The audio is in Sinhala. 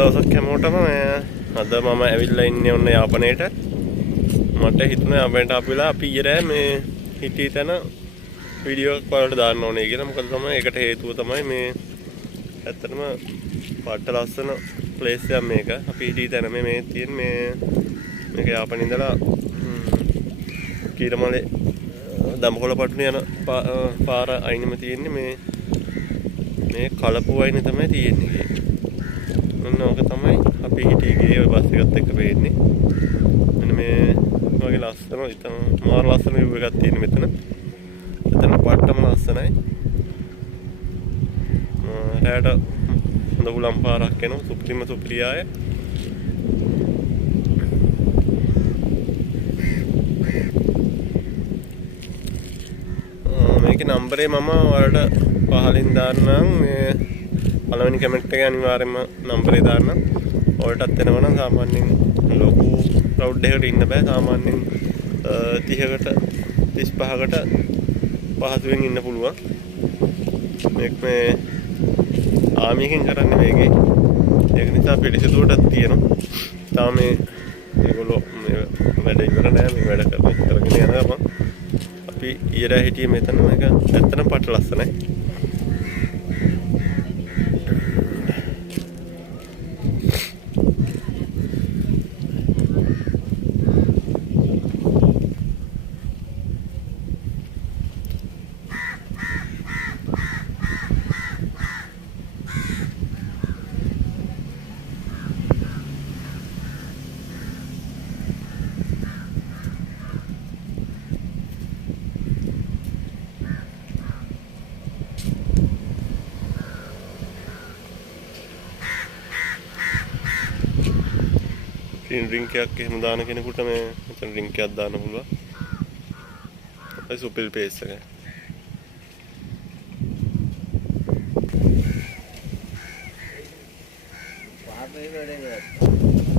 දවසක් හැමෝටම අද මම ඇවිල්ලා ඉන්නේ ඔන්න යාපනයේට. මට හිතුණා යාපනයට අපි වෙලා අපි ඊරෑ මේ හිටී තැන වීඩියෝ එකක් වලට දාන්න ඕනේ කියලා. මොකද තමයි ඒකට හේතුව තමයි මේ ඇත්තටම පාට ලස්සන ප්ලේස් එකක් මේක. අපි හිටී තැන මේ තියෙන මේක යාපනයේ ඉඳලා කීරමලේ දඹකොළ පටුනේ යන පාර අයිනෙම තියෙන්නේ මේ කලපුව අයිනේ තමයි තියෙන්නේ. ඔන්න ඕක තමයි අපි හිටියේ ගියේ ඔය බස් එකත් එක්ක වෙන්නේ. මෙන්න මේ වගේ ලස්සන ඉතින් මාර ලස්සන view එකක් තියෙන මෙතන. එතන පාටම ලස්සනයි. රැට හොඳ උලම් පාරක් එනවා සුපිරියාය. මේකේ නම්බරේ මම ඔයාලට පහලින් දාන්නම්. මේ පළවෙනි කමෙන්ට් එකේ අනිවාර්යයෙන්ම නම්බරේ දාන්න. ඔයාලටත් එනවා නම් සාමාන්‍යයෙන් ලොකු ක්‍රවුඩ් එකකට ඉන්න බෑ. සාමාන්‍යයෙන් 30කට 35කට පහසුවෙන් ඉන්න පුළුවන්. මේ ආමියකින් කරන්නේ මේකේ. ඒක නිසා පිළිසිතුවටත් තියෙනවා. තාම මේගොල්ලෝ වැඩ ඉවර නෑ. මේ වැඩ කරගෙන යනවා. අපි ඊයරා හිටියේ මෙතන. මේක ඇත්තටම පට ලස්සනයි. ඩ්‍රින්ක් එකක් එහෙම දාන කෙනෙකුට මේ මෙතන ඩ්‍රින්ක් එකක් දාන්න පුළුවන්. ඒ සුපිරි ප්ලේස් එකයි. පාට මේ වැඩේ